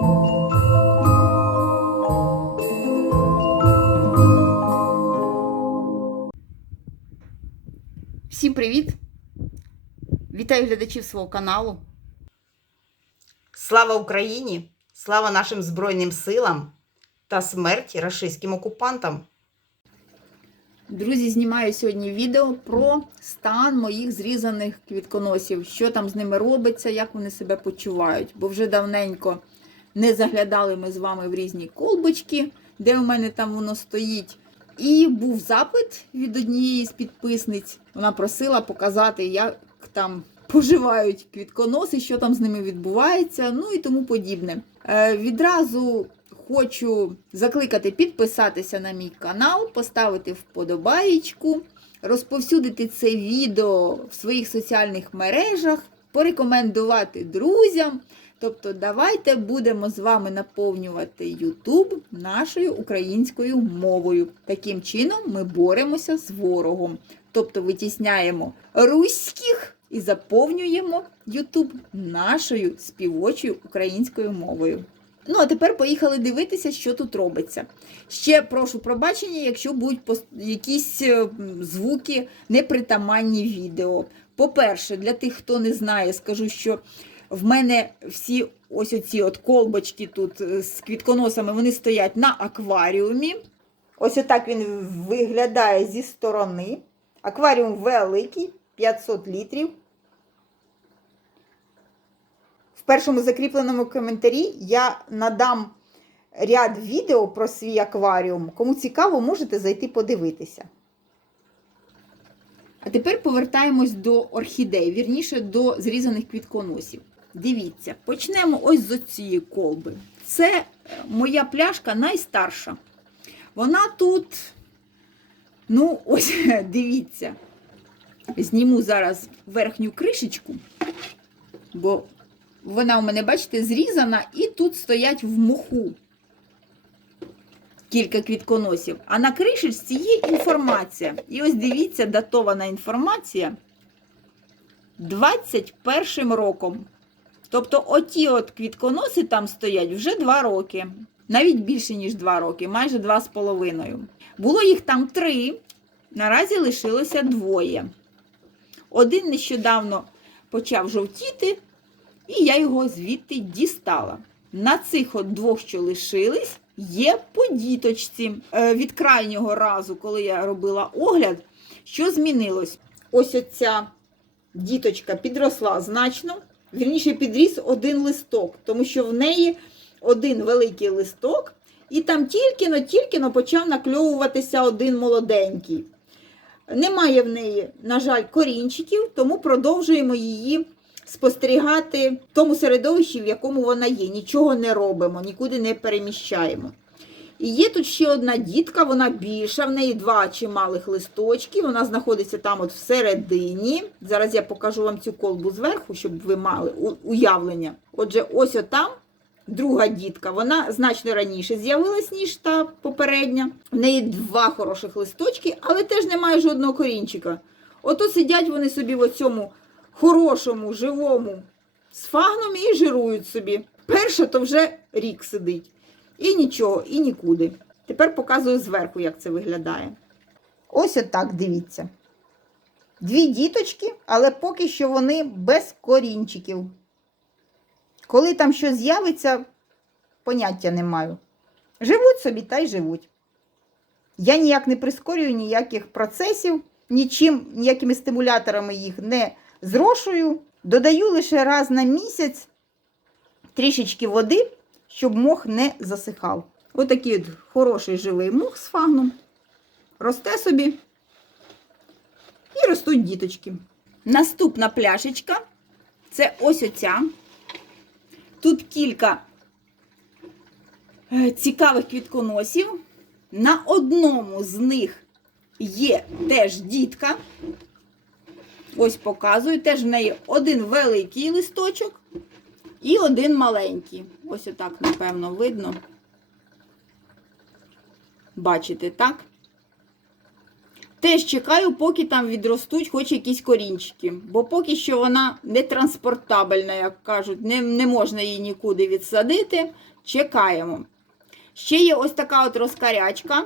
Всім привіт! Вітаю глядачів свого каналу. Слава Україні! Слава нашим Збройним силам та смерть рашистським окупантам! Друзі, знімаю сьогодні відео про стан моїх зрізаних квітконосів, що там з ними робиться, як вони себе почувають. Бо вже давненько не заглядали ми з вами в різні колбочки, де у мене там воно стоїть. І був запит від однієї з підписниць. Вона просила показати, як там поживають квітконоси, що там з ними відбувається, ну і тому подібне. Е, відразу хочу закликати підписатися на мій канал, поставити вподобаєчку, розповсюдити це відео в своїх соціальних мережах, порекомендувати друзям. Тобто, давайте будемо з вами наповнювати YouTube нашою українською мовою. Таким чином ми боремося з ворогом. Тобто витісняємо руських і заповнюємо YouTube нашою співочою українською мовою. Ну, а тепер поїхали дивитися, що тут робиться. Ще прошу пробачення, якщо будуть якісь е, звуки непритаманні відео. По-перше, для тих, хто не знає, скажу, що в мене всі ось оці от колбочки тут е, з квітконосами, вони стоять на акваріумі. Ось отак він виглядає зі сторони. Акваріум великий, 500 літрів. В першому закріпленому коментарі я надам ряд відео про свій акваріум. Кому цікаво, можете зайти подивитися. А тепер повертаємось до орхідей, вірніше до зрізаних квітконосів. Дивіться, почнемо ось з цієї колби. Це е, моя пляшка найстарша. Вона тут, ну, ось дивіться. Зніму зараз верхню кришечку, бо вона у мене, бачите, зрізана, і тут стоять в моху кілька квітконосів. А на кришечці є інформація. І ось дивіться, датована інформація 21 роком. Тобто, оті от квітконоси там стоять вже 2 роки. Навіть більше, ніж 2 роки, майже 2,5. Було їх там 3, наразі лишилося двоє. Один нещодавно почав жовтіти, і я його звідти дістала. На цих от двох, що лишились, є по діточці. Е, Від крайнього разу, коли я робила огляд, що змінилось? Ось оця діточка підросла значно. Вірніше підріс один листок, тому що в неї один великий листок, і там тільки-но, тільки-но почав накльовуватися один молоденький. Немає в неї, на жаль, корінчиків, тому продовжуємо її спостерігати в тому середовищі, в якому вона є. Нічого не робимо, нікуди не переміщаємо. І є тут ще одна дітка, вона більша, в неї два чималих листочки, вона знаходиться там от всередині. Зараз я покажу вам цю колбу зверху, щоб ви мали уявлення. Отже, ось отам друга дітка, вона значно раніше з'явилась, ніж та попередня. В неї два хороших листочки, але теж немає жодного корінчика. Ото сидять вони собі в оцьому хорошому, живому сфагнумі і жирують собі. Перша то вже рік сидить. І нічого, і нікуди. Тепер показую зверху, як це виглядає. Ось отак, дивіться. Дві діточки, але поки що вони без корінчиків. Коли там щось з'явиться, поняття не маю. Живуть собі та й живуть. Я ніяк не прискорюю ніяких процесів, нічим, ніякими стимуляторами їх не зрошую. Додаю лише раз на місяць трішечки води, щоб мох не засихав. Отакий от хороший живий мох з фагном. Росте собі і ростуть діточки. Наступна пляшечка це ось оця. Тут кілька е, цікавих квітконосів. На одному з них є теж дітка. Ось показую. Теж в неї один великий листочок і один маленький. Ось отак, напевно, видно. Бачите, так? Теж чекаю, поки там відростуть хоч якісь корінчики. Бо поки що вона не транспортабельна, як кажуть, не, не можна її нікуди відсадити. Чекаємо. Ще є ось така от розкарячка.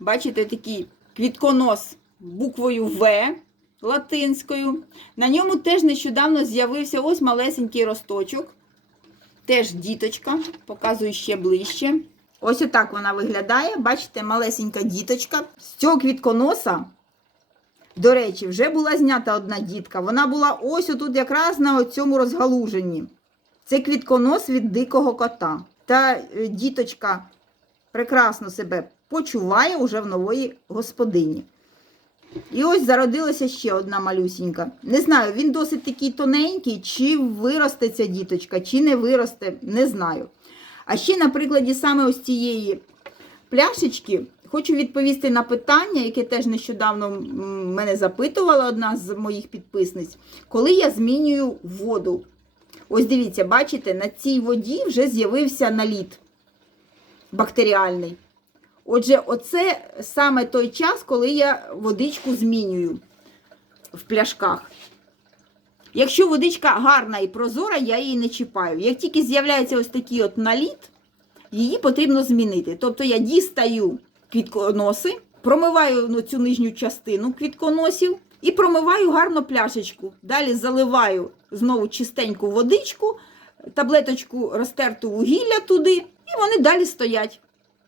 Бачите, такий квітконос буквою В латинською. На ньому теж нещодавно з'явився ось малесенький росточок. Теж діточка, показую ще ближче. Ось отак вона виглядає. Бачите, малесенька діточка. З цього квітконоса, до речі, вже була знята одна дітка. Вона була ось отут якраз на цьому розгалуженні. Це квітконос від дикого кота. Та е, діточка прекрасно себе почуває уже в нової господині. І ось зародилася ще одна малюсінька. Не знаю, він досить такий тоненький, чи виросте ця діточка, чи не виросте, не знаю. А ще на прикладі саме ось цієї пляшечки хочу відповісти на питання, яке теж нещодавно мене запитувала одна з моїх підписниць, коли я змінюю воду. Ось дивіться, бачите, на цій воді вже з'явився наліт бактеріальний. Отже, оце саме той час, коли я водичку змінюю в пляшках. Якщо водичка гарна і прозора, я її не чіпаю. Як тільки з'являється ось такий от наліт, її потрібно змінити. Тобто я дістаю квітконоси, промиваю ну, цю нижню частину квітконосів і промиваю гарно пляшечку. Далі заливаю знову чистеньку водичку, таблеточку розтерту вугілля туди, і вони далі стоять.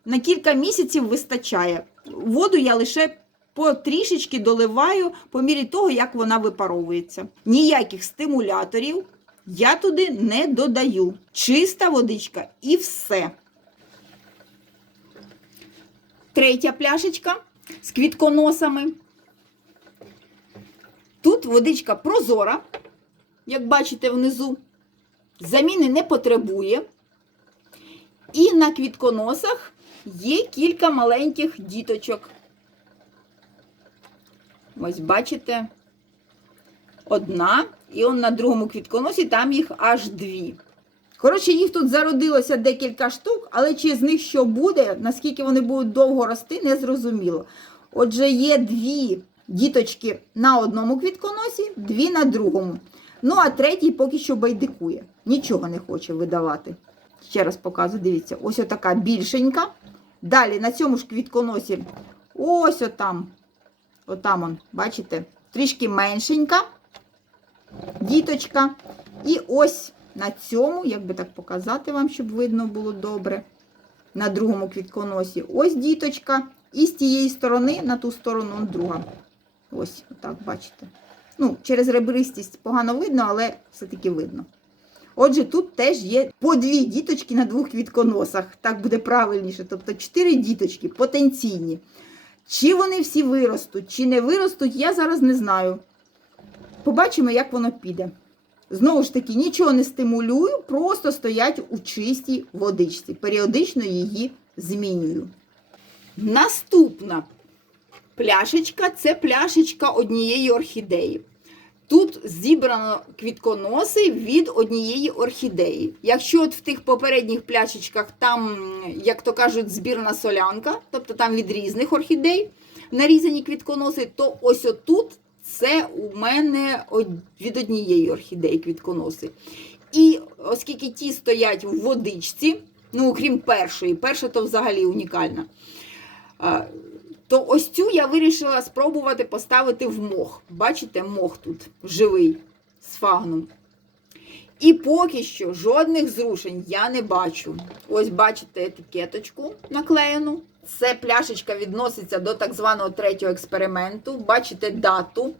На кілька місяців вистачає. Воду я лише потрішечки доливаю по мірі того, як вона випаровується. Ніяких стимуляторів я туди не додаю. Чиста водичка і все. Третя пляшечка з квітконосами. Тут водичка прозора, як бачите внизу. Заміни не потребує. І на квітконосах є кілька маленьких діточок. Ось бачите, одна, і он на другому квітконосі там їх аж дві. Коротше, їх тут зародилося декілька штук, але чи з них що буде, наскільки вони будуть довго рости, не зрозуміло. Отже, є дві діточки на одному квітконосі, дві на другому. Ну, а третій поки що байдикує. Нічого не хоче видавати. Ще раз показую, дивіться, ось отака більшенька. Далі на цьому ж квітконосі, ось отам, отам он, бачите, трішки меншенька діточка. І ось на цьому, як би так показати вам, щоб видно було добре. На другому квітконосі ось діточка. І з тієї сторони, на ту сторону он друга. Ось, отак, бачите. Ну, через ребристість погано видно, але все-таки видно. Отже, тут теж є по дві діточки на двох квітконосах. Так буде правильніше. Тобто чотири діточки потенційні. Чи вони всі виростуть, чи не виростуть, я зараз не знаю. Побачимо, як воно піде. Знову ж таки, нічого не стимулюю, просто стоять у чистій водичці. Періодично її змінюю. Наступна пляшечка це пляшечка однієї орхідеї. Тут зібрано квітконоси від однієї орхідеї. Якщо от в тих попередніх пляшечках там, як то кажуть, збірна солянка, тобто там від різних орхідей нарізані квітконоси, то ось отут це у мене від однієї орхідеї квітконоси. І оскільки ті стоять в водичці, ну окрім першої, перша то взагалі унікальна. То ось цю я вирішила спробувати поставити в мох. Бачите, мох тут живий з фагном. І поки що жодних зрушень я не бачу. Ось бачите етикеточку наклеєну. Це пляшечка відноситься до так званого третього експерименту. Бачите дату,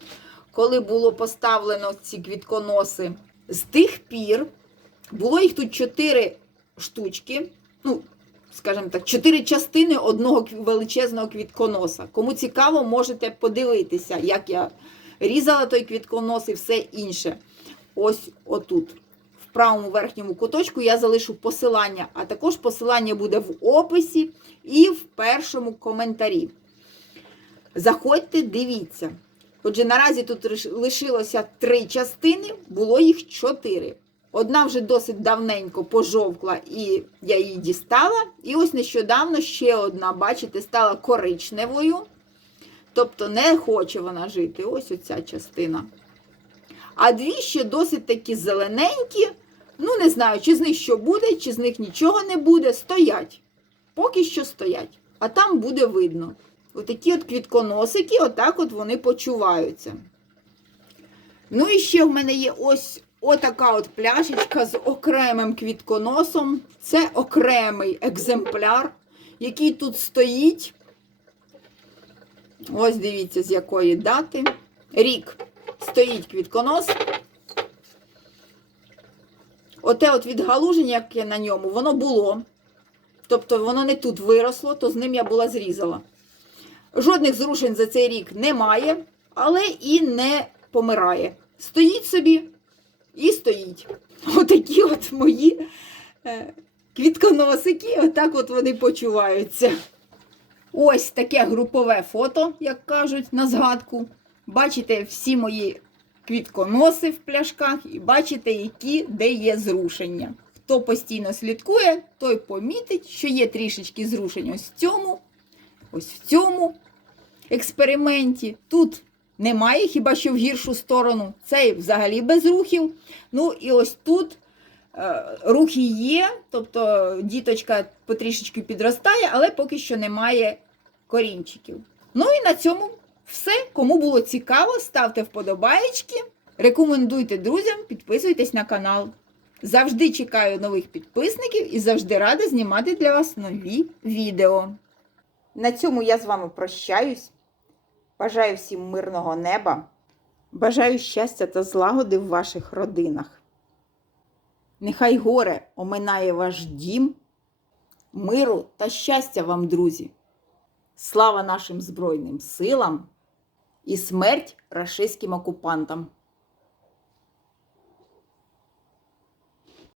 коли було поставлено ці квітконоси. З тих пір було їх тут чотири штучки. Ну, скажімо так, чотири частини одного величезного квітконоса. Кому цікаво, можете подивитися, як я різала той квітконос і все інше. Ось отут. В правому верхньому куточку я залишу посилання, а також посилання буде в описі і в першому коментарі. Заходьте, дивіться. Отже, наразі тут лишилося три частини, було їх чотири. Одна вже досить давненько пожовкла, і я її дістала. І ось нещодавно ще одна, бачите, стала коричневою. Тобто не хоче вона жити. Ось оця частина. А дві ще досить такі зелененькі. Ну, не знаю, чи з них що буде, чи з них нічого не буде. Стоять. Поки що стоять. А там буде видно. Отакі от квітконосики, отак от вони почуваються. Ну і ще в мене є ось отака от пляшечка з окремим квітконосом. Це окремий екземпляр, який тут стоїть. Ось дивіться, з якої дати. Рік стоїть квітконос. Оте от відгалуження, яке на ньому, воно було. Тобто воно не тут виросло, то з ним я була зрізала. Жодних зрушень за цей рік немає, але і не помирає. Стоїть собі і стоїть. Отакі от мої е, квітконосики, отак от вони почуваються. Ось таке групове фото, як кажуть, на згадку. Бачите всі мої квітконоси в пляшках і бачите, які де є зрушення. Хто постійно слідкує, той помітить, що є трішечки зрушень ось в цьому, ось в цьому експерименті. Тут немає, хіба що в гіршу сторону. Цей взагалі без рухів. Ну і ось тут е, рухи є, тобто діточка потрішечки підростає, але поки що немає корінчиків. Ну і на цьому все. Кому було цікаво, ставте вподобаєчки, рекомендуйте друзям, підписуйтесь на канал. Завжди чекаю нових підписників і завжди рада знімати для вас нові відео. На цьому я з вами прощаюсь. Бажаю всім мирного неба. Бажаю щастя та злагоди в ваших родинах. Нехай горе оминає ваш дім, миру та щастя вам, друзі. Слава нашим Збройним силам і смерть рашистським окупантам!